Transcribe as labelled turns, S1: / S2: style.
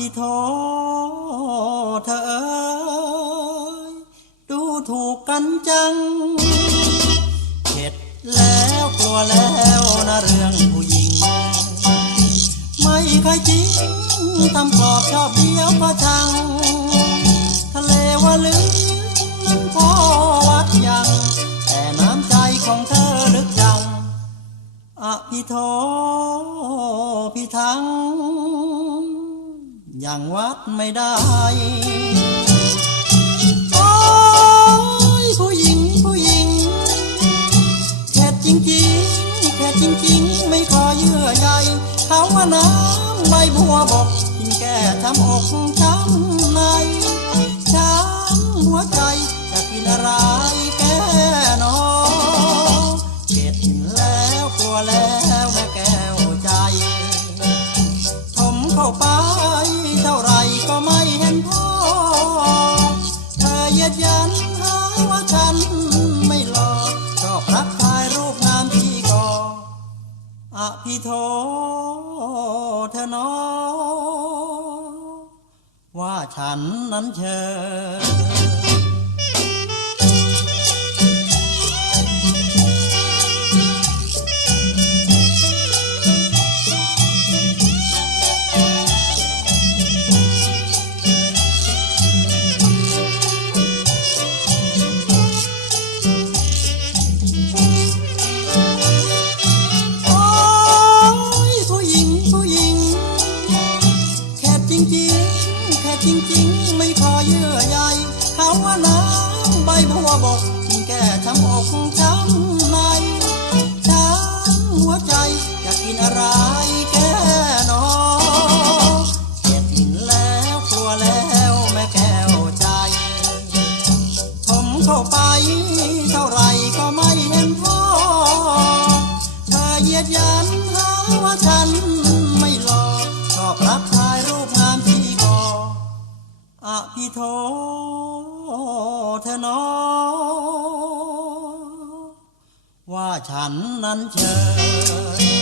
S1: ๆอภิโทเธอดูถูกกันจังเข็ดแล้วกลัวแล้วนะเรื่องผู้หญิง ไม่เคยจริงทำกรอบชอบเดียวก็ช่างทะเลว่าลึกนั้นพอวัดยัง แต่น้ำใจของเธอลึกจังอภิโทพิทัง ยังวัดไม่ได้ โอ้ยผู้หญิงผู้หญิงแค่จริงๆแค่จริงๆไม่ขอเยื่อใยเขาว่าน้ำใบบัวบกกินแก้ช้ำอกช้ำในช้ำหัวใจจะกินอะไรแก้หนอเก็ดแล้วกลัวแล้ว นอ ว่าฉันนั้นเชย เข้าไป เท่าไรก็ไม่เห็นพ่อเธอเยียดยันหาว่าฉันไม่หล่อชอบรักถ่ายรูปงามที่กออภิโทเธอนอว่าฉันนั้นเชย